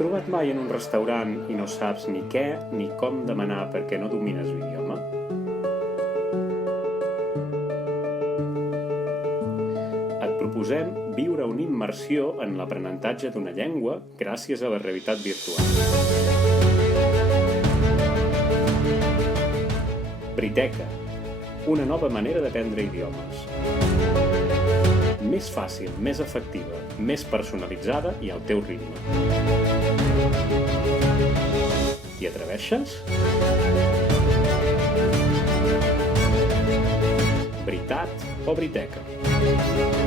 trobat mai en un restaurant i no saps ni què ni com demanar perquè no domines l'idioma? Et proposem viure una immersió en l'aprenentatge d'una llengua gràcies a la realitat virtual. Briteca, una nova manera d'aprendre idiomes. Més fàcil, més efectiva, més personalitzada i al teu ritme. T'hi atreveixes? Veritat o briteca?